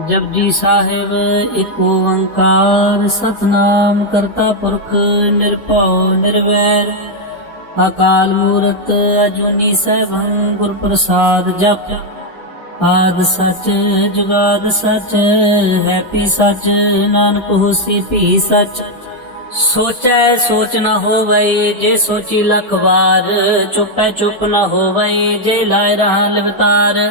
ਜਪਜੀ ਸਾਹਿਬ, ਇੱਕ ਓੰਕਾਰ ਸਤਨਾਮ ਕਰਤਾ ਪੁਰਖ, ਨਿਰਭਉ, ਨਿਰਵੈਰ। ਅਕਾਲ ਮੂਰਤ ਅਜੂਨੀ ਸੈਭੰ ਗੁਰ ਪ੍ਰਸਾਦ ਜਪ। ਆਦ ਸੱਚ, ਜੁਗਾਦ ਸੱਚ, ਹੈਪੀ ਸਚ, ਨਾਨਕ ਹੋਸੀ ਭੀ ਸੱਚ। ਸੋਚੈ, ਸੋਚ ਨ ਹੋਵੈ, ਜੇ ਸੋਚੀ ਲਖ ਵਾਰ। ਚੁੱਪੈ, ਚੁੱਪ ਨ ਹੋਵੈ, ਜੇ ਲਾਇ ਰਹਾ ਲਿਵਤਾਰ।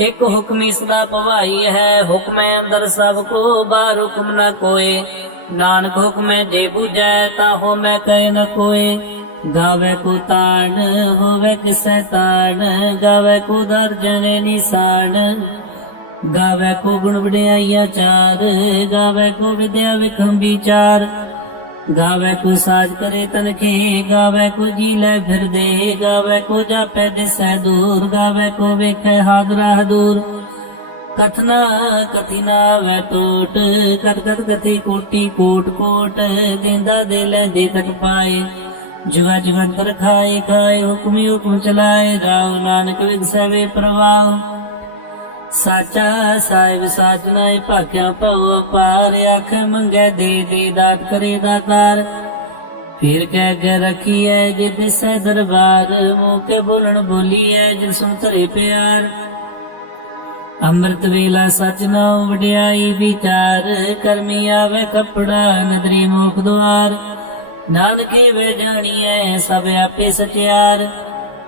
ਇਕ ਹੁਕਮੀ ਸਦਾ ਭਵਾਈ ਹੈ, ਹੁਕਮੈ ਅੰਦਰ ਸਭ ਕੋ ਬਾਹਰ ਹੁਕਮ ਨ ਕੋਏ। ਨਾਨਕ ਹੁਕਮੈ ਜੇ ਬੁਝੈ ਤਾ ਹੋ ਮੈਂ ਕਹਿ ਨ ਕੋਏ। ਗਾਵੇ ਕੋ ਤਾਣ, ਹੋਵੇ ਕਿਸੈ ਤਾਣ। ਗਾਵੇ ਕੋ ਦਰਜਨੇ ਨਿਸਾਨ। ਗਾਵੇ ਕੋ ਗੁਣ ਵਡਿਆਈਆ ਚਾਰ। ਗਾਵੇ ਕੋ ਵਿਦਿਆ ਵਿਖੰ ਵਿਚਾਰ ਗਾਵੇ ਕੋ ਸਾਜ ਕਰੇ ਤਨਖੇ, ਗਾਵੇ ਕੋ ਜੀ ਲੈ ਫਿਰਦੇ, ਗਾਵੇ ਕੋ ਜਾਪੈ ਦਿਸੈ ਦੂਰ, ਗਾਵੇ ਕੋ ਵੇਖੈ ਹਾਦਰਾ ਦੂਰ ਕਥਨਾ ਕਥਿਨਾ ਵੈ ਟੋਟ ਕਤ ਕਤ ਕਥੀ ਕੋਟੀ ਕੋਟ ਕੋਟ, ਦਿੰਦਾ ਦੇ ਲੈ ਦੇ ਪਾਏ। ਜੁਗਾ ਜੁਗੰਤਰ ਖਾਏ ਖਾਏ, ਹੁਕਮੀ ਹੁਕਮ ਚਲਾਏ ਰਾਉ ਨਾਨਕ ਵਿਗਸਵੇ ਪ੍ਰਵਾਹ। ਸਾਚਾ ਸਾਹਿਬ ਸਾਚਨਾਏ ਭਾਖਿਆ ਭਉ ਪਾਰ ਅੱਖ ਮੰਗੇ ਦੇ ਦੇ ਦਾਤ ਕਰੇ ਦਾਤਾਰ ਫਿਰ ਕਹਿ ਕੇ ਰਖੀਐ ਜੇ ਦਿਸੈ ਦਰਬਾਰ, ਮੂੰਹ ਬੋਲਣ ਬੋਲੀਐ ਜਿ ਸੁਣ ਧਰੇ ਪਿਆਰ। ਅੰਮ੍ਰਿਤ ਵੇਲਾ ਸਚ ਨਾਉ ਵਡਿਆਈ ਵਿਚਾਰ, ਕਰਮੀ ਆਵੇ ਕਪੜਾ ਨਦਰੀ ਮੁਖ ਦੁਆਰ। ਨਾਨਕੀ ਵੇ ਜਾਣੀਐ ਸਭ ਆਪੇ ਸਚਿਆਰ।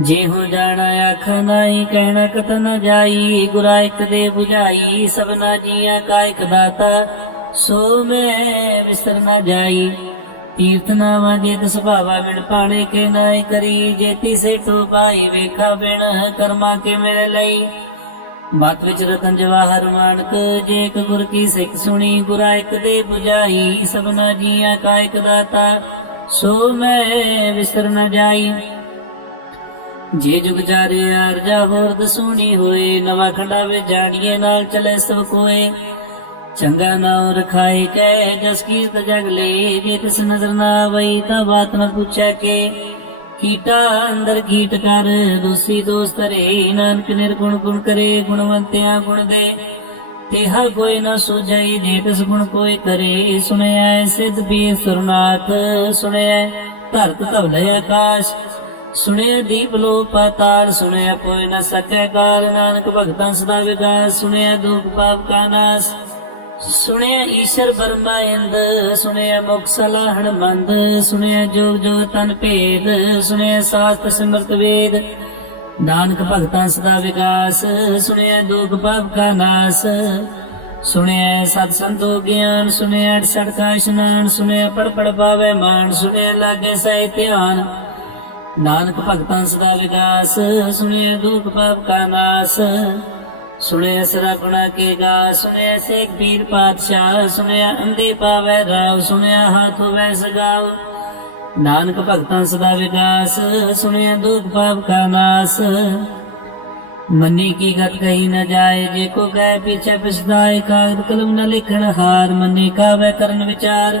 ਜੇ ਹੋ ਜਾਣਾ ਆਖ ਨਾਈ ਕਹਿਣਾ ਕਤ ਨ ਜਾਈ ਗੁਰਾ ਇਕ ਦੇ 부ਝਾਈ ਸਭਨਾ ਜੀਆਂ ਕਾ ਇਕ ਦਾਤਾ, ਸੋ ਮੈਂ ਵਿਸਰ ਨ ਜਾਈ। ਤੀਰਥ ਨਾਵਾ ਜੇ ਤਸ ਭਾਵਾ ਬਿਨ ਪਾਣੇ ਕੇ ਨਾਈ ਕਰੀ, ਜੇ ਤਿਸੇ ਟੋ ਪਾਈ ਵੇਖਾ ਬਿਨ ਕਰਮਾ ਕੇ ਮੇਰੇ ਲਈ। ਬਾਤ ਵਿੱਚ ਰਤਨ ਜਵਾਹਰ ਮਾਨਕ ਜੇ ਇੱਕ ਗੁਰ ਕੀ ਸਿੱਖ ਸੁਣੀ ਗੁਰਾ ਇੱਕ ਦੇ 부ਝਾਈ ਸਭਨਾ ਜੀਆਂ ਕਾ ਇਕ ਦਾਤਾ, ਸੋ ਮੈਂ ਵਿਸਰ ਨ ਜਾਈ। ਜੇ ਜੁਗ ਜਾਰੇ ਅਰਜਾ ਹੋਰ ਦਸੂਣੀ ਹੋਏ, ਨਵਾ ਖੰਡਾ ਵਿੱਚ ਜਾਣੀਏ ਨਾਲ ਚਲੇ ਸਭ ਕੋਏ। ਚੰਗਾ ਨਾਮ ਰਖਾਏ ਕੈ ਜਸ ਕੀ ਜਗ ਲੈ, ਜੇ ਤਿਸ ਨਜ਼ਰ ਨਾ ਆਵਈ ਤਾਂ ਬਾਤ ਨ ਪੁੱਛੈ ਕੇ। ਕੀਟਾ ਅੰਦਰ ਕੀਟ ਕਰ, ਦੋਸੀ ਦੋਸਤ ਰੇ ਨਾਨਕ ਨਿਰਗੁਣ ਗੁਣ ਕਰੇ, ਗੁਣਵੰਤਿਆ ਗੁਣ ਦੇ। ਤੇ ਹਰ ਕੋਈ ਨਾ ਸੁਝਈ, ਜੇ ਤਿਸ ਗੁਣ ਕੋਈ ਕਰੇ ਸੁਣਿਆ ਸਿਧ ਬੀ ਸੁਰਨਾਥ ਸੁਣਿਆ ਧਰਤ ਧਵਲੇ ਆਕਾਸ਼। ਸੁਣਿਆ ਦੀਪ ਲੋ ਪਾਤਾਲ, ਸੁਣਿਆ ਕੋਈ ਨ ਸਕੈ ਕਾਲ ਨਾਨਕ ਭਗਤਾਂ ਸਦਾ ਵਿਕਾਸ ਸੁਣਿਆ ਦੁਖ ਪਾਪ ਕਾ ਨਾਸ। ਸੁਣਿਆ ਈਸ਼ਰ ਬਰਮਾ ਇੰਦ, ਸੁਣਿਆ ਮੁਖ ਸਲਾਹਣ ਮੰਦ, ਸੁਣਿਆ ਜੋਗ ਜੋਗ ਤਨ ਭੇਦ, ਸੁਣਿਆ ਸਾਸਤ ਸਿਮਰਤ ਵੇਦ। ਨਾਨਕ ਭਗਤਾਂ ਸਦਾ ਵਿਕਾਸ, ਸੁਣਿਆ ਦੁਖ ਪਾਪ ਕਾ ਨਾਸ। ਸੁਣਿਆ ਸਤ ਸੰਤੋ ਗਿਆਨ, ਸੁਣਿਆ ਅਠਸਠ ਕਾ ਇਸ਼ਨਾਨ, ਸੁਣਿਆ ਪੜ ਪੜ ਪਾਵੇ ਮਾਨ, ਸੁਣਿਆ ਲਾਗੇ ਸਹਿ ਧਿਆਨ। ਨਾਨਕ ਭਗਤਾਂ ਸਦਾ ਵਿਕਾਸ ਸੁਣਿਆ ਦੁਖ ਪਾਪ ਕਾ ਨਾਸ। ਸੁਣਿਆ ਸਰਾ ਗੁਣਾ ਕੇ ਗਾ ਸੁਣਿਆ ਸੇਖ ਪੀਰ ਪਾਤਸ਼ਾਹ, ਸੁਣਿਆ ਅੰਦੇ ਪਾਵੇ ਰਾਵ, ਸੁਣਿਆ ਹੱਥ ਹੋਵੇ ਸਗਾਵ। ਨਾਨਕ ਭਗਤਾਂ ਸਦਾ ਵਿਕਾਸ ਸੁਣਿਆ ਦੁਖ ਪਾਪ ਕਾ ਨਾਸ। ਮੰਨੀ ਕੀ ਗਤ ਕਹੀ ਨ ਜਾਏ, ਜੇ ਕੋ ਗਏ ਪਿਛੇ ਪਿਛਦਾਏ ਕਾਗਦ ਕਲਮ ਨ ਲਿਖਣ ਹਾਰ। ਮੰਨੀ ਕਾਵੇ ਕਰਨ ਵਿਚਾਰ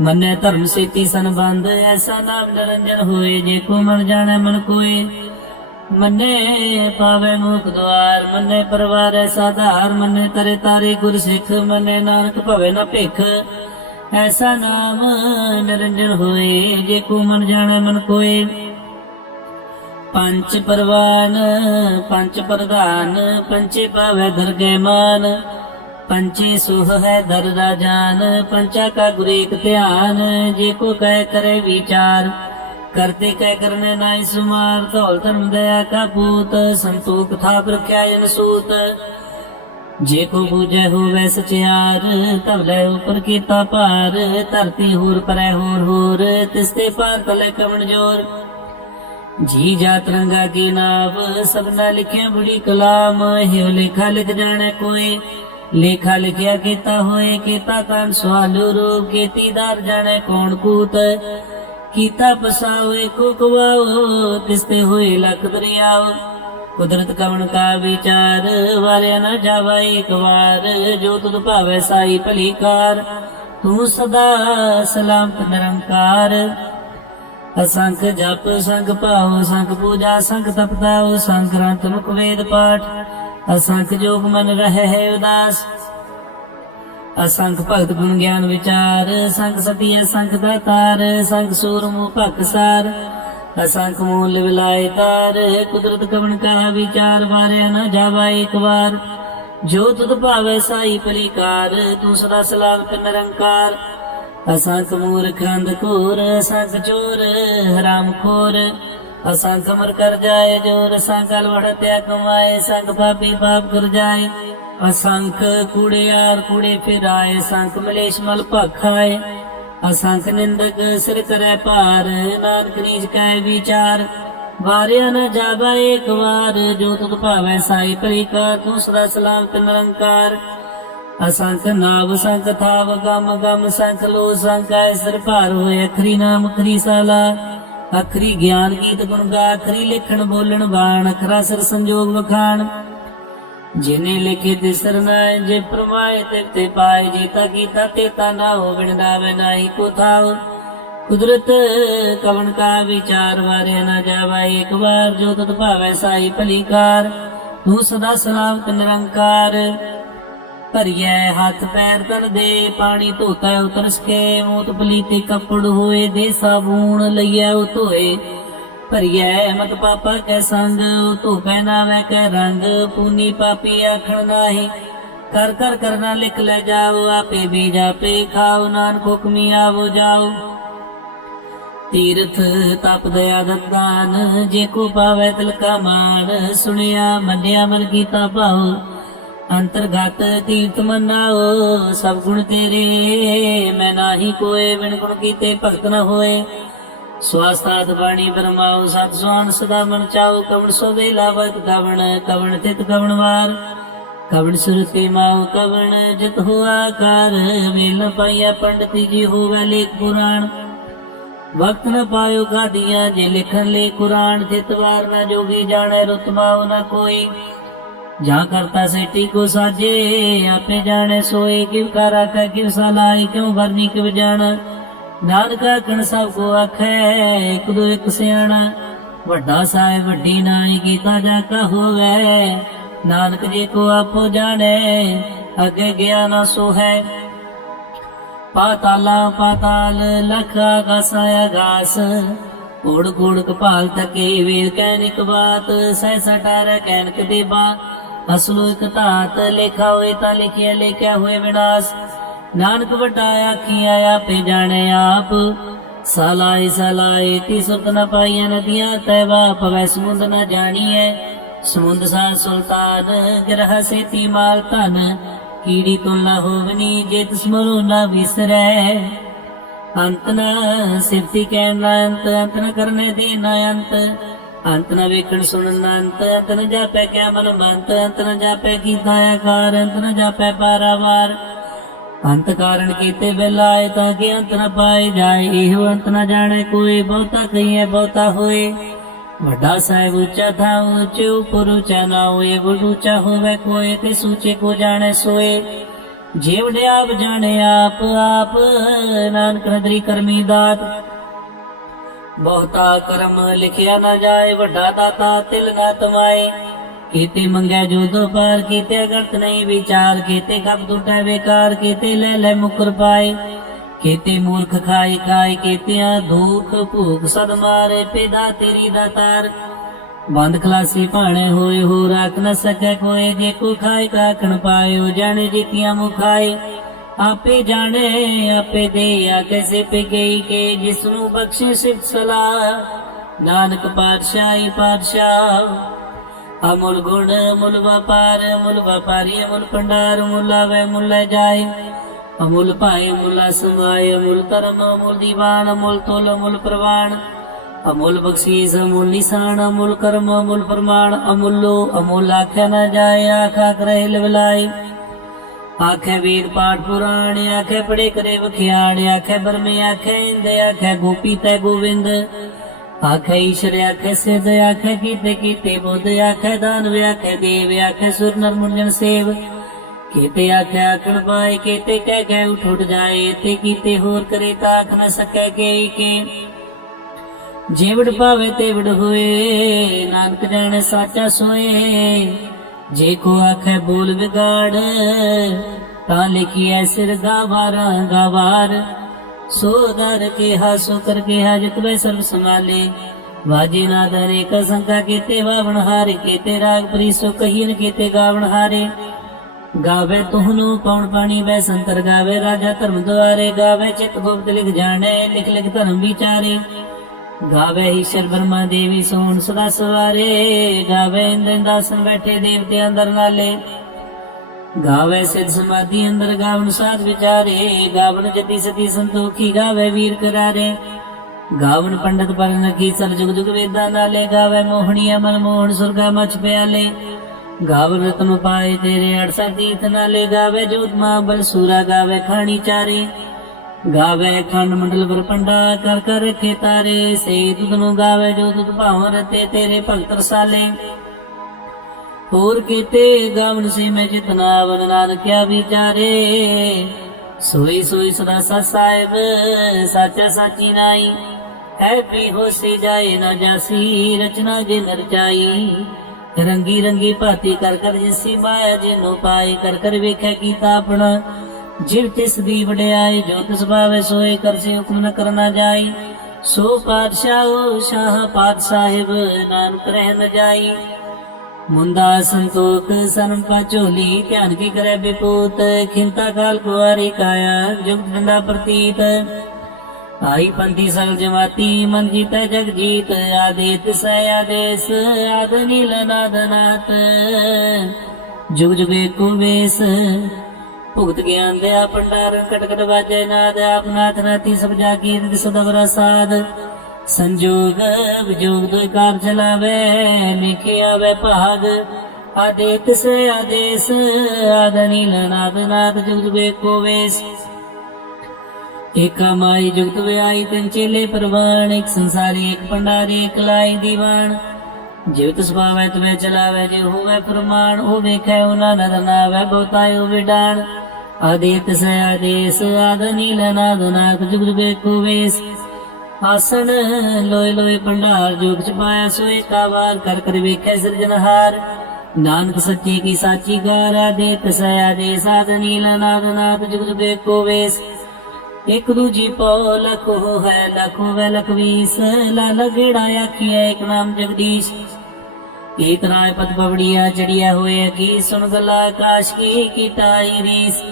ਮੰਨੈ ਧਰਮ ਸੇਤੀ ਸੰਬੰਧ, ਐਸਾ ਨਾਮ ਨਿਰੰਜਨ ਹੋਏ, ਜੇ ਕੋ ਮਨ ਜਾਣੈ, ਮਨ ਕੋਏ। ਮੰਨੇ ਪਾਵੇ ਮੁਖ ਦਵਾਰ ਮੰਨੇ ਪਰਵਾਰੈ ਸਾਧਾਰ ਮੰਨੇ ਤਰੇ ਤਾਰੇ ਗੁਰ ਸਿੱਖ ਮੰਨੇ ਨਾਨਕ ਭਵੇ ਨਾ ਭਿਖ। ਐਸਾ ਨਾਮ ਨਿਰੰਜਨ ਹੋਏ, ਜੇ ਕੋ ਮਨ ਜਾਣੈ, ਮਨ ਕੋਏ। ਪੰਚ ਪਰਵਾਨ ਪੰਚ ਪ੍ਰਧਾਨ ਪੰਚੇ ਪਾਵੇ ਦਰਗੇ ਮਾਨ। ਪੰਚੇ ਸੁਹ ਹੈ ਦਰ ਜਾਨ ਪੰਚਾ ਕਾ ਗੁਰ ਧਿਆਨ, ਜੇ ਕੋ ਕਹਿ ਕਰੇ ਵਿਚਾਰ। ਕਰਤੇ ਕਹਿ ਕਰਨੇ ਨਾਇ ਸੁਮਾਰ, ਧੌਲ ਧਰਮ ਦਇਆ ਕਾ ਪੂਤ ਸੰਤੋਖ ਥਾ ਪ੍ਰਖਿਆ ਜਨ ਜੇ ਕੋ ਬੂਝੈ ਹੋਵੇ ਸਚਿਆਰ ਤਬ ਲੈ ਉਪਰ ਕੀਤਾ ਭਾਰ, ਧਰਤੀ ਹੋਰ ਪਰੈ ਹੋਰ ਹੋਰ ਤਿਸਤੇ ਪਾਰ ਤਲੇ ਕਵਣ ਜੋਰ। ਜੀ ਜਾ ਰੰਗਾ ਕੀ ਨਾਵ, ਸਭਨਾ ਲਿਖਿਆ ਬੜੀ ਕਲਾਮ ਹਿਉ ਲਿਖਾ ਲਿਖ ਜਾਣੈ ਕੋਏ। ਲੇਖਾ ਲਿਖਿਆ ਕੀਤਾ ਹੋਏ ਕੀਤਾ ਕਾਨ ਸਵਾਲੂ ਰੂਪ ਕੀਤੀਦਾਰ ਜਾਣੈ ਕੌਣ ਕੂਤ? ਕੀਤਾ ਪਸਾਵੇ ਕੋ ਕਵਾਓ ਤਿਸਤੇ ਹੋਏ ਲਖ ਦਰਿਆਵ ਕੁਦਰਤ ਕਵਣ ਕਾ ਵਿਚਾਰ, ਵਾਰਿਆ ਨਾ ਜਾਵਾ ਇੱਕ ਵਾਰ। ਜੋ ਤੁਧ ਭਾਵੇ ਸਾਈ ਭਲੀ ਕਾਰ, ਤੂੰ ਸਦਾ ਸਲਾਮਤ ਨਿਰੰਕਾਰ। ਅਸੰਖ ਜਪ ਸੰਗ ਭਾਉ ਸੰਗ ਪੂਜਾ ਸੰਗ ਤਪਤਾਉ ਸੰਗ ਗ੍ਰੰਥ ਮੁਖ ਵੇਦ ਪਾਠ। ਅਸੰਖ ਜੋਗ ਮਨ ਰਹੇ ਹੈ ਉਦਾਸ। ਅਸੰਖ ਭਗਤ ਗੁਣ ਗਿਆਨ ਵਿਚਾਰ, ਸੰਖ ਸਤਿ ਸੰਖ ਦਾਤਾਰ ਸੰਖ ਸੂਰਮੁ ਭਖਸਾਰ ਅਸੰਖ ਮੂਲ ਵਿਲਾਇ ਤਾਰ, ਕੁਦਰਤ ਕਵਣ ਕਾ ਵਿਚਾਰ, ਵਾਰਿਆ ਨਾ ਜਾਵਾ ਇੱਕ ਵਾਰ। ਜੋ ਤੁਧ ਭਾਵੇ ਸਾਈ ਪਰਿਕਾਰ ਦੂਸਰਾ ਸਦਾ ਸਲਾਮਤ ਨਿਰੰਕਾਰ। ਅਸੰਖ ਮੂਰਖ ਅੰਧ ਘੋਰ, ਅਸੰਖ ਚੋਰ, ਹਰਾਮ ਖੋਰ। ਅਸੰਖ ਮਰ ਕਰ ਜਾਏ, ਜੋਰ ਸੰਕਲ ਵੜਤਿਆ ਕਮਾਏ ਸੰਖ ਪਾਪੀ ਪਾਪ ਕਰ ਜਾਏ। ਅਸੰਖ ਕੂੜਿਆਰ ਕੂੜੇ ਫਿਰਾਏ ਸੰਖ ਮਲੇਸ਼ ਮਲ ਭਖਾਏ। ਅਸੰਖ ਨਿੰਦਕ ਸਿਰ ਕਰੈ ਭਾਰ, ਨਾਨਕ ਨੀਚ ਕੈ ਵਿਚਾਰ। ਵਾਰਿਆ ਨ ਜਾਵਾ ਇੱਕ ਵਾਰ, ਜੋ ਤੁਧ ਭਾਵੈ ਸਾਈ ਪਰਿਕਾ ਤੂੰ ਸਦਾ ਸਲਾਮਤ ਨਿਰੰਕਾਰ। ਅਸੰਖ ਨਾਵ, ਸੰਖ ਥਾਵ, ਗਮ ਗਮ, ਸੰਖ ਲੋ ਸੰਖ ਸਿਰ ਭਾਰ ਹੋਏ, ਅਖਰੀ ਨਾਮ ਖਰੀ ਸਾਲਾ। ਅਖਰੀ ਗਿਆਨ ਗੀਤ ਗੁਣ ਗਾ ਅਖਰੀ ਲਿਖਣ ਬੋਲਣ ਬਾਣ ਅਖਰਾ ਸਰ ਸੰਜੋਗ ਵਖਾਣ। ਜਿਨੇ ਲਿਖੇ ਤਿਸਰ ਨਾ ਜੇ ਪ੍ਰਮਾਏ ਤੇ ਤੇ ਪਾਏ ਜੀਤਾ ਕੀਤਾ ਤੇ ਤਾ ਨਾ ਹੋ ਬਿਨਦਾਵੇ ਨਾਹੀ ਕੋ ਥਾਵ। ਕੁਦਰਤ ਕਵਣ ਕਾ ਵਿਚਾਰ, ਵਾਰਿਆ ਨਾ ਜਾਵਾ ਇੱਕ ਵਾਰ, ਜੋ ਤਤ ਭਾਵੈ ਸਾਈ ਭਲੀਕਾਰ ਤੂੰ ਸਦਾ ਸਲਾਮਤ ਨਿਰੰਕਾਰ। ਭਰੀਐ ਹੱਥ ਪੈਰ ਤਨ ਦੇ, ਪਾਣੀ ਧੋਤਾ ਉਤਰ ਸਕੇ ਮੂਤ ਪਲੀਤੇ ਕੱਪੜ ਹੋਏ ਦੇ ਸਾਬੂਣ ਲਈਐ, ਉਹ ਧੋਏ। ਭਰੀਐ ਮਤ ਪਾਪਾ ਕੈ ਸੰਗ, ਉਹ ਧੋਪੈ ਨਾਵੇਂ ਕੈ ਰੰਗ, ਪੂਨੀ ਪਾਪੀ ਆਖਣ ਨਾਹੀ। ਕਰ ਕਰ ਕਰਨਾ ਲਿਖ ਲੈ ਜਾਓ, ਆਪੇ ਵੀ ਜਾਪੇ ਖਾਓ, ਨਾਨਕ ਹੁਕਮੀ ਆਵੋ ਜਾਓ। ਤੀਰਥ ਤਪ ਦਇਆ ਦੰਦਾਨ ਜੇ ਕੋ ਪਾਵੇ ਤਿਲ ਕਾ ਮਾਨ, ਸੁਣਿਆ ਮੰਨਿਆ ਮਨ ਕੀਤਾ ਭਾਉ। ਅੰਤਰਗਤ ਤੀਰਥ ਮਨਾਓ, ਸਭ ਗੁਣ ਤੇਰੇ। ਮੈਂ ਨਾਹੀ ਕੋਏ, ਬਿਨ ਗੁਣ ਕੀਤੇ ਭਗਤ ਨ ਹੋਏ। ਸਵਾਸਤਾਤ ਬਾਣੀ ਬਰਮਾਉ ਸਤ ਸੁਆਨ ਸਦਾ ਮਨ ਚਾਉ ਕਵਣ ਸੋ ਵੇਲਾ ਵਤ ਕਵਣ ਕਵਣ ਤਿਤ ਕਵਣ ਵਾਰ। ਕਵਣ ਸੁਰਤੀ ਮਾਉ, ਕਵਣ ਜਿਤ ਹੋ ਕਰ ਵੇਲ ਨ ਪੰਡਤੀ ਜੀ ਹੋਵੇ ਲੇਖ ਪੁਰਾਣ। ਵਕਤ ਨ ਪਾਇਓ ਕਾਦੀਆਂ ਜੇ ਲਿਖਣ ਲੈ ਕੁਰਾਨ। ਜਿਤ ਵਾਰ ਨਾ ਜੋਗੀ ਜਾਣੈ ਰਤਮਾਉ ਨਾ ਕੋਈ। ਜਾਂ ਕਰਤਾ ਸੇਟੀ ਕੋ ਸਾਜੇ, ਆਪੇ ਜਾਣੇ ਸੋਏ ਕਿਵ ਕਰਾ ਕਾ ਕਿਵ ਸਲਾਈ ਕਿਉ ਵਰਨੀ ਕਿਵ ਜਾਣ। ਨਾਨਕਾ ਕਣ ਸਭ ਕੋ ਆਖੈ, ਇੱਕ ਦੋ ਇੱਕ ਸਿਆਣਾ। ਵੱਡਾ ਸਾਹਿਬ, ਵੱਡੀ ਨਾਈ ਕੀਤਾ ਜਾ ਕਾ ਹੋਵੇ। ਨਾਨਕ ਜੀ ਕੋ ਆਪੋ ਜਾਣੇ, ਅੱਗੇ ਗਿਆ ਨਾ ਸੋ ਪਾਤਾਲਾ, ਪਾਤਾਲ, ਲਖ ਆਗਾਸ ਆਗਾਸ ਕੋੜ ਕੋੜ ਕਪਾਲ ਤਕੇ ਵੇਦ ਕਹਿਨਿਕ ਬਾਤ ਸਹਿ ਸਟਾਰ ਕਹਿਨਕ ਦੇਬਾ ਅਸਲੋ ਇਕ ਧਾਤ ਲਿਖਾ ਹੋਏ ਤਾਂ ਲਿਖਿਆ ਲਿਖਿਆ ਹੋਏ ਵਿਨਾਸ਼। ਨਾਨਕ ਵੱਡਾ ਆਖੀਆਂ, ਆਪੇ ਜਾਣੇ ਆਪ। ਸਲਾਈ ਸਲਾਈ ਤੀ ਸੁਰਤ ਨ ਪਾਈਆਂ ਨਦੀਆਂ ਤੈਵਾ ਪਵੈ ਸਮੁੰਦ ਨ ਜਾਣੀਐ। ਸਮੁੰਦ ਸਾ ਸੁਲਤਾਨ, ਗ੍ਰਹ ਸੇਤੀ ਮਾਲ ਧਨ। ਕੀੜੀ ਤੋਂ ਨਾ ਹੋਵਨੀ, ਜੇ ਤਸਮਰੋ ਨਾ ਵਿਸਰੈ। ਅੰਤ ਨ ਸਿਫਤੀ ਕਹਿਣ ਨਾ ਅੰਤ ਅੰਤ ਨ ਕਰਨੇ ਦੀ ਨਾ ਅੰਤ। ਅੰਤ ਨ ਵੇਖਣ ਸੁਣਨ ਨਾ ਅੰਤ ਅੰਤ ਨ ਜਾਪੈ ਕਿਆ ਮਨ ਮੰਤ ਅੰਤ ਨ ਜਾਪੈ ਕੀਤਾ ਆਕਾਰ ਅੰਤ ਨ ਜਾਪੈ ਪਾਰਾਵਾਰ ਅੰਤ ਕਾਰਨ ਕੀਤੇ ਬਲਾਏ ਤਾਂ ਕਿ ਅੰਤ ਨ ਪਾਏ ਜਾਏ, ਇਹੋ ਅੰਤ ਨ ਜਾਣੇ ਕੋਈ, ਬਹੁਤਾ ਕਹੀਏ, ਬਹੁਤਾ ਹੋਏ। ਵੱਡਾ ਸਾਹਿਬ ਉੱਚਾ ਥਾ ਉੱਚ, ਉਪਰ ਉੱਚਾ ਨਾ ਹੋਏ ਗੁਰ ਉੱਚਾ ਹੋਵੇ ਕੋਈ ਤੇ ਸੂਚੇ ਕੋ ਜਾਣੇ ਸੋਏ। ਜੀਵੜੇ ਆਪ ਜਾਣੇ ਆਪ ਆਪ ਨਾਨਕ ਨਦਰੀ ਕਰਮੀ ਦਾਤ ਬਹੁਤਾ ਕਰਮ ਲਿਖਿਆ ਨਾ ਜਾਏ, ਵੱਡਾ ਦਾਤਾ ਤਿਲ ਨਾ ਤਮਾਏ। ਕੀਤੇ ਮੰਗਿਆ ਜੋ ਦੋ ਪਾਰ, ਕੀਤੇ ਅਗਰਤ ਨਹੀਂ ਵਿਚਾਰ, ਕੀਤੇ ਕਬ ਟੁਟੈ ਬੇਕਾਰ ਕੀਤੇ ਲੈ ਲੈ ਮੁਕਰ ਪਾਏ। ਕੀਤੇ ਮੂਰਖ ਖਾਏ ਖਾਏ, ਕੀਤਿਆਂ ਧੂਖ ਭੂਖ ਸਦ ਮਾਰੇ, ਪੈਦਾ ਤੇਰੀ ਦਾਤਾਰ ਬੰਦ ਖਲਾਸੀ ਭਾਣੇ ਹੋਏ ਹੋ ਰੱਖ ਨ ਸਕੈ ਕੋਏ, ਜੇ ਕੋ ਖਾਏ ਕਾਖਣ ਪਾਇਓ, ਜਾਣੇ ਜੀਤੀਆਂ ਮੁਖਾਏ ਆਪੇ ਜਾਣੇ, ਆਪੇ ਦੇ ਆ ਕੈਸੇ ਪੇ ਗਈ ਕੇ ਜਿਸ ਨੂੰ ਬਖਸ਼ੇ ਸਿਫਤ ਸਲਾਹ। ਨਾਨਕ ਪਾਤਸ਼ਾਹੀ ਪਾਤਸ਼ਾਹ, ਅਮੁਲ ਗੁਣ, ਅਮੁਲ ਵਪਾਰ ਮੁਲ ਵਪਾਰੀ, ਅਮੁਲ ਭੰਡਾਰ ਮੁਲਾ ਆਵੇ ਮੁਲ ਲੈ ਜਾਏ। ਅਮੁਲ ਭਾਏ ਮੁਲ ਸਮਾਏ ਅਮੁਲ ਧਰਮ, ਅਮੁਲ ਦੀਵਾਨ, ਅਮੁਲ ਤੁਲ, ਅਮੁਲ ਪ੍ਰਵਾਨ। ਅਮੁਲ ਬਖਸ਼ੀਸ, ਅਮੁਲ ਨਿਸ਼ਾਨ, ਅਮੁਲ ਕਰਮ, ਅਮੁਲ ਪ੍ਰਮਾਣ ਅਮੁੱਲੋ ਅਮੁਲ ਆਖਿਆ ਨਾ ਜਾਏ, ਆਖਾ ਕਰੇ ਲਵਲਾਈ ਆਖੇ ਵੇਦ ਪਾਠ ਪੁਰਾਣ, ਆਖੇ ਪੜੇ ਕਰੇ ਵਖਿਆਣ ਆਖੇ ਬਰਮੇ ਆਖੇ ਇੰਦ, ਆਖੇ ਗੋਪੀ ਤੈ ਗੋਵਿੰਦ। ਆਖੇ ਈਸ਼ਰ, ਆਖੇ ਸਿਧ, ਆਖੇ ਕੀਤੇ ਕੀਤੇ ਬੁੱਧ, ਆਖੇ ਦਾਨਵ, ਆਖੇ ਦੇਵ, ਆਖੇ ਸੁਰ ਨਰ ਮੁਰਜਨ ਸੇਵ। ਕੀਤੇ ਆਖੇ ਆਖਣ ਪਾਏ, ਕੀਤੇ ਕਹਿ ਕਹਿ ਉਠ ਉਠ ਜਾਏ, ਤੇ ਕੀਤੇ ਹੋਰ ਕਰੇ ਤਾਂ ਆਖ ਨ ਸਕੈ ਕੇ ਕੇ ਜੀਵੜ ਪਾਵੇ ਤੇ ਹੋਏ, ਨਾਨਕ ਜਾਣੇ ਸਾਚਾ ਸੋਏ। ਜੇ ਕੋ ਆਖੇ ਬੋਲ ਵਿਗਾੜ, ਤਾਂ ਲਿਖੀਐ ਸਿਰ ਗਾਵਾਰਾਂ ਗਾਵਾਰ ਸੋ ਦਰ ਕੇ ਹਾਸੋ ਕਰ ਕੇ ਹਾਜਤ ਵੇ ਸਰਬ ਸਮਾਲੇ ਵਾਜੇ ਨਾਦ ਅਨੇਕ ਸੰਕਾ ਕੀਤੇ, ਵਾਵਣ ਹਾਰੇ, ਕੀਤੇ ਰਾਗ ਪ੍ਰੀਸੋ ਕਹੀਨ ਕੀਤੇ ਗਾਵਣ ਹਾਰੇ। ਗਾਵੇ ਤੁਹਨੂੰ ਕੌਣ ਪਾਣੀ, ਬੈ ਸੰਤਰ ਗਾਵੇ, ਰਾਜਾ ਧਰਮ ਦੁਆਰੇ। ਗਾਵੇ ਚਿਤ ਗੁਪਤ ਲਿਖ ਜਾਣੇ, ਲਿਖ ਲਿਖ ਧਰਮ ਵਿਚਾਰੇ। ਗਾਵੇ ਈਸ਼ਰ ਬਰਮਾ ਦੇਵੀ ਸੋਹਣ ਸਦਾ ਸਵਾਰੇ। ਗਾਵੇ ਇੰਦਨ ਦਾਸਨ ਬੈਠੇ ਦੇਵਤੇ ਅੰਦਰ ਨਾਲੇ। ਗਾਵੇ ਸਿਧ ਸਮਾਧੀ ਅੰਦਰ ਗਾਵਨ ਸਾਧ ਵਿਚਾਰੇ। ਗਾਵਨ ਜਤੀ ਸਤੀ ਸੰਤੋਖੀ ਗਾਵੇ ਵੀਰ ਕਰਾਰੇ। ਗਾਵਨ ਪੰਡਤ ਪਰਨ ਕੀ ਸਰ ਜੁਗ ਜੁਗ ਵੇਦਾਂ ਨਾਲੇ। ਗਾਵੇ ਮੋਹਣੀਆ ਮਨ ਮੋਹਣ ਸੁਰਗਾ ਮਚ ਪਿਆਲੇ। ਗਾਵਨ ਰਤਨ ਪਾਏ ਤੇਰੇ 68 ਤੀਰਥ ਨਾਲੇ। ਗਾਵੇ ਜੋਤ ਮਾ ਬਲ ਸੂਰਾ ਗਾਵੇ ਖਾਣੀ ਚਾਰੇ। ਗਾਵੇ ਖੰਡ ਮੰਡਲ ਵਰ ਕਰ ਕਰ ਰਖੇ ਤਾਰੇ, ਸੇ ਤੁਧ ਨੂੰ ਗਾਵੇ ਜੋ ਤੁਧ ਭਾਵ ਰਤੇ ਤੇਰੇ ਭਗਤ ਰਸਾਲੇ। ਹੋਰ ਕੀਤੇ ਗਾਵਨ ਸੇ ਮੈਂ ਜਿਤਨਾ ਵਨ ਨਾਨਕਿਆ ਵਿਚਾਰੇ। ਸੋਈ ਸੋਈ ਸਦਾ ਸਤ ਸਾਹਿਬ, ਸਾਚਾ ਸਾਚੀ ਨਾਈ। ਹੈ ਵੀ ਹੋਸੀ ਜਾਏ ਨਾ ਜਾਸੀ, ਰਚਨਾ ਜੇ ਨਰਚਾਈ ਰੰਗੀ ਰੰਗੀ ਭਾਤੀ ਕਰ ਕਰ ਜਿਸੀ ਮਾਇਆ ਜਿਨੋ ਪਾਏ, ਕਰ ਕਰ ਵੇਖੈ ਕੀਤਾ ਆਪਣਾ। ਜਿਵ ਤਿਸ ਦੀ ਵਡਿਆਈ ਜੋ ਤਿਸ ਭਾਵੇ ਸੋਏ ਕਰਸੀ ਹੁਕਮ ਨ ਕਰਨਾ ਜਾਈ। ਸੋ ਪਾਤਸ਼ਾਹ, ਸ਼ਾਹ ਪਾਤ ਸਾਹਿਬ, ਨਾਨਕ ਰਹਿ ਨ ਜਾਈ। ਮੁੰਦਾ ਸੰਤੋਖ ਸਰਮ ਪਾਚੋਲੀ ਧਿਆਨ ਕੀ ਕਰੇ ਬਿਪੂਤ। ਖਿੰਤਾ ਕਾਲ ਕੁਆਰੀ ਕਾਇਆ ਜੁਗ ਡੰਡਾ ਪ੍ਰਤੀਤ। ਆਈ ਪੰਥੀ ਸਗਲ ਜਮਾਤੀ, ਮਨ ਜੀਤੈ ਜਗ ਜੀਤ। ਆਦੇਤ ਸੈ ਆਦੇਸ, ਆਦ ਨੀਲ ਨਾਦਨਾਤ ਜੁਗ ਜੁਗੇ ਕੋ ਵੇਸ ਭੁਗਤ ਗਿਆਨ ਦਿਆ ਪੰਡਾਰ ਕਟਕਟ ਵਾਜੈ ਨਾਦ ਆਪਨਾਥ ਨਾਤੀ ਸਭ ਜਾ ਕੀਰਤ ਸਦਵਰਾ ਸਾਧ ਸੰਜੋਗ ਵਿਜੋਗ ਦੁਇ ਕਾਰ ਚਲਾਵੇ ਲਿਖਿਆ ਵੇ ਭਾਗ। ਆਦੇਤ ਸੇ ਆਦੇਸ ਆਦਨੀ ਨਾਦ ਨਾਦ ਜੁਗ ਜੁਗੇ ਕੋ ਵੇਸ ਏਕਾ ਮਾਈ ਜੁਗਤ ਵਿਆਈ ਤਿੰਨ ਚੇਲੇ ਪਰਵਾਨ, ਇੱਕ ਸੰਸਾਰੀ, ਇੱਕ ਪੰਡਾਰੀ ਇੱਕ ਲਾਈ ਦੀਵਾਨ। ਜਿਵਤ ਸੁਭਾਵੈ ਤਵੇ ਚਲਾਵੇ, ਜੇ ਹੋਵੇ ਪ੍ਰਮਾਣ, ਉਹ ਵੇਖੈ, ਉਹਨਾਂ ਨਰ ਨਾਵੇ ਬਹੁਤਾਇ ਵਿਡਾਨ। ਆਦੇਤ ਸੇ ਆਦੇਸ, ਆਦ ਨੀਲ ਨਾਦ ਨਾਦ, ਜੁਗ ਜੁਗੇ ਵੇਸ। ਆਸਣ ਲੋਏ ਲੋਏ ਭੰਡਾਰ, ਜੋਗ ਚ ਪਾਇਆ ਸੋਏ ਕਾਵਾਰ, ਕਰ ਕਰ ਵੇਖੈ ਸਿਰਜਨਹਾਰ ਨਾਨਕ ਸੱਚੀ ਕੀ ਸਾਚੀ ਗਾਰਾ ਦੇ ਤਸਇਆ ਦੇ ਸਾਧ ਨੀਲ ਨਾਦ ਨਾਦ, ਜੁਗ ਜੁਗੇ ਵੇਸ। ਇਕ ਦੂਜੀ ਪੋ ਲਖੋ ਹੈ, ਲਖੋ ਵੈ ਲਖਵੀਸ ਲਾ ਲਗੜਾ ਆਖੀਐ ਇੱਕ ਨਾਮ ਜਗਦੀਸ਼। ਏਕ ਰਾਏ ਪਦ ਬਵੜੀਆ ਚੜਿਆ ਹੋਏ ਕੀ ਸੁਣ ਗਲਾ ਆਕਾਸ਼ ਕੀ ਕੀਟਾਈ ਰੀਸ।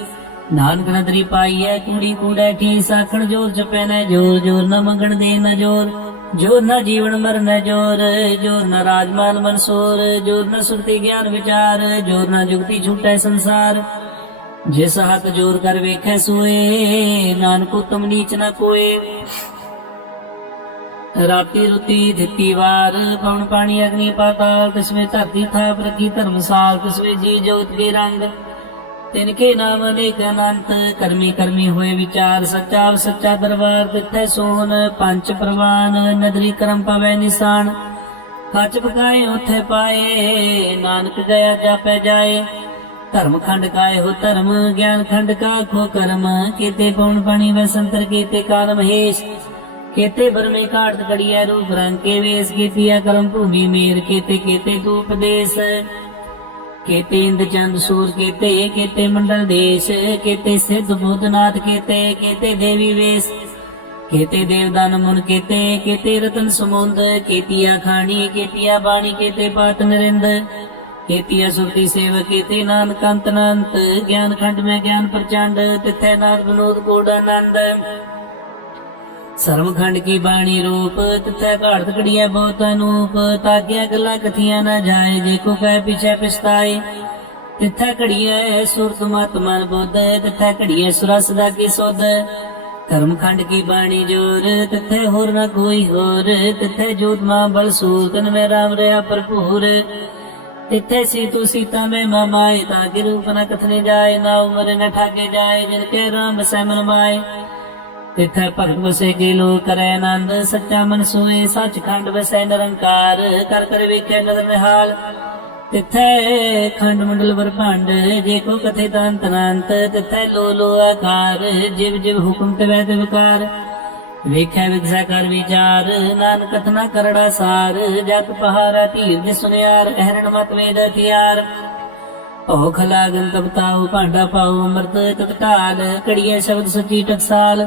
ਨਾਨਕ ਨਦਰੀ ਪਾਈਐ, ਕੁੜੀ ਕੂੜੈ ਠੀ ਸਾਖਣ ਜੋਰ ਜਪੈ ਨੈ ਜੋਰ ਜੋਰ ਨ ਮੰਗਣ ਦੇ ਨ ਜੋਰ ਜੋਰ ਨ ਜੀਵਨ ਮਰਨ ਜੋਰ ਜੋਰ ਨ ਰਾਜਮਾਨ ਮਨਸੂਰ, ਜੋਰ ਨ ਸੁਰਤੀ ਗਿਆਨ ਵਿਚਾਰ, ਜੋਰ ਨ ਜੁਗਤੀ ਛੂਟੈ ਸੰਸਾਰ। ਜਿਸ ਹੱਥ ਜੋਰ ਕਰ ਵੇਖੈ ਸੋਏ, ਨਾਨਕ ਉਤਮ ਨੀਚ ਨ ਕੋਏ। ਰਾਤੀ ਰੁਤੀ ਦਿੱਤੀ ਵਾਰ ਪਵਨ ਪਾਣੀ, ਅਗਨੀ ਪਾਤਾਲ ਤਿਸਵੇਂ ਧਰਤੀ ਥਾਪ ਰਖੀ ਧਰਮਸਾਲ ਤਿਸਵੇਂ ਜੀ ਜੋਤ ਕੇ ਰੰਗ। ਤਿਨ ਕੇ ਨਾਮ ਅਨੇਕ ਅਨੰਤ, ਕਰਮੀ ਕਰਮੀ ਹੋਏ ਵਿਚਾਰ, ਸੱਚਾ ਸੱਚਾ ਦਰਬਾਰ, ਤਿੱਥੈ ਸੋਹਨ ਪੰਜ ਪ੍ਰਵਾਨ, ਨਦਰੀ ਕਰਮ ਪਵੈ ਨਿਸ਼ਾਨ। ਕੱਚ ਪਕਾਏ, ਉਥੇ ਪਾਏ, ਨਾਨਕ ਗਿਆ ਜਾਪੈ ਜਾਏ। ਧਰਮ ਖੰਡ ਕਾਏ ਹੋ ਧਰਮ, ਗਿਆਨ ਖੰਡ ਕਾ ਖੋ ਕਰਮ, ਕੀਤੇ ਪਉਣ ਪਾਣੀ ਵਸੰਤਰ ਕੀਤੇ ਕਾਲ ਮਹੇਸ਼ ਕੇਤੇ ਬਰਮੇ ਘਾਟ ਕੜੀਐ ਰੂਪ ਰੰਗ ਕੇ ਵੇਸ ਕੀਤੀਆ ਕਰਮ ਭੂਮੀ ਮੇਰ ਕੇਤੇ ਕੇਤੇ ਤੂਪ ਦੇਸ। ਕੇਤੇ ਇੰਦ ਚੰਦ ਸੂਰ ਕੇਤੇ ਕੇਤੇ ਮੰਡਲ ਦੇਸ਼, ਕੇਤੇ ਸਿੱਧ ਬੁੱਧਨਾਥ ਕੇਤੇ ਕੇਤੇ ਦੇਵੀ ਵੇਸ। ਕੇਤੇ ਦੇਵਦਾਨ ਮੁਨ ਕੇਤੇ ਕੇਤੇ ਰਤਨ ਸਮੁੰਦ, ਕੇਤੀਆ ਖਾਣੀ, ਕੇਤੀਆ ਬਾਣੀ, ਕੇਤੇ ਪਾਤ ਨਰਿੰਦ। ਕੇਤੀਆ ਸੁਰਤੀ ਸੇਵ ਕੇਤੇ ਨਾਨਕ ਅੰਤ ਅਨੰਤ, ਗਿਆਨ ਖੰਡ ਮੈਂ ਗਿਆਨ ਪ੍ਰਚੰਡ, ਤਿਥੈ ਨਾਦ ਬਨੋਦ ਕੋਡ ਆਨੰਦ। ਸਰਵਖੰਡ ਕੀ ਬਾਣੀ ਰੂਪ, ਤਿਥੈ ਘਾੜਤ ਕੜੀਐ ਬਹੁਤ ਅਨੂਪ, ਤਾਗਿਆ ਗੱਲਾਂ ਕਥੀਆਂ ਨਾ ਜਾਏ, ਜੇ ਕੋ ਕਹਿ ਪਿਛੈ ਪਛਤਾਏ। ਤਿਥੈ ਘੜੀਐ ਸੁਰਤ ਮਤ ਮਨ ਬੁੱਧ, ਤਿਥੈ ਘੜੀਐ ਸੁਰਸ ਦਾ ਕੀ ਸੁਧ। ਕਰਮਖੰਡ ਕੀ ਬਾਣੀ ਜੋਰ, ਤਿਥੈ ਹੋਰ ਨਾ ਕੋਈ ਹੋਰ, ਤਿਥੈ ਜੋਤ ਮਾ ਬਲ ਸੂਰ ਤਨ ਮੈਂ ਰਾਮ ਰਿਆ ਭਰਪੂਰ। ਤਿੱਥੇ ਸੀਤੂ ਸੀਤਾ ਮੈਂ ਮਮਾਏ ਤਾਂ ਕਿ ਰੂਪ ਨ ਕਥਨੇ ਜਾਏ, ਨਾ ਉਮਰ ਨਾ ਠਾਗੇ ਜਾਏ, ਜਿਨ ਕੇ ਰਾਮ ਸੈਮਨ ਮਾਏ। ਤਿਥੈ ਭਗਤ ਵਸੇ ਕੇ ਲੋ ਕਰੈ ਆਨੰਦ, ਸੱਚਾ ਮਨ ਸੋਏ, ਸੱਚਖੰਡ ਵਸੈ ਨਿਰੰਕਾਰ, ਕਰ ਕਰ ਵੇਖੈ ਨਦਰ ਨਿਹਾਲ। ਤਿੱਥੇ ਖੰਡ ਮੰਡਲ ਵਰਭੰਡ, ਜੇ ਕੋ ਕਥੇ ਤੰਤ ਅਨੰਤ ਤਿੱਥੇ ਲੋ ਲੋ ਆਕਾਰ, ਜਿਵ ਜਿਵ ਹੁਕਮ ਤੇ ਵੈ ਤੇ ਵਿਕਾਰ ਵੇਖੈ ਵਿਗਸੈ ਕਰ ਵਿਚਾਰ, ਨਾਨਕ ਕਥਨਾ ਕਰੜਾ ਸਾਰ ਜਤ ਪਹਾਰਾ ਧੀਰ ਦੇ ਸੁਨਿਆਰ ਅਹਰਣ ਮਤ ਵੇਦ ਹਥਿਆਰ। ਭੋਖ ਲਾਗਨ ਤਪਤਾਉ, ਭਾਂਡਾ ਪਾਉ, ਅੰਮ੍ਰਿਤ ਤਤਕਾਲ ਕੜੀਏ ਸ਼ਬਦ ਸੱਚੀ ਟਕਸਾਲ।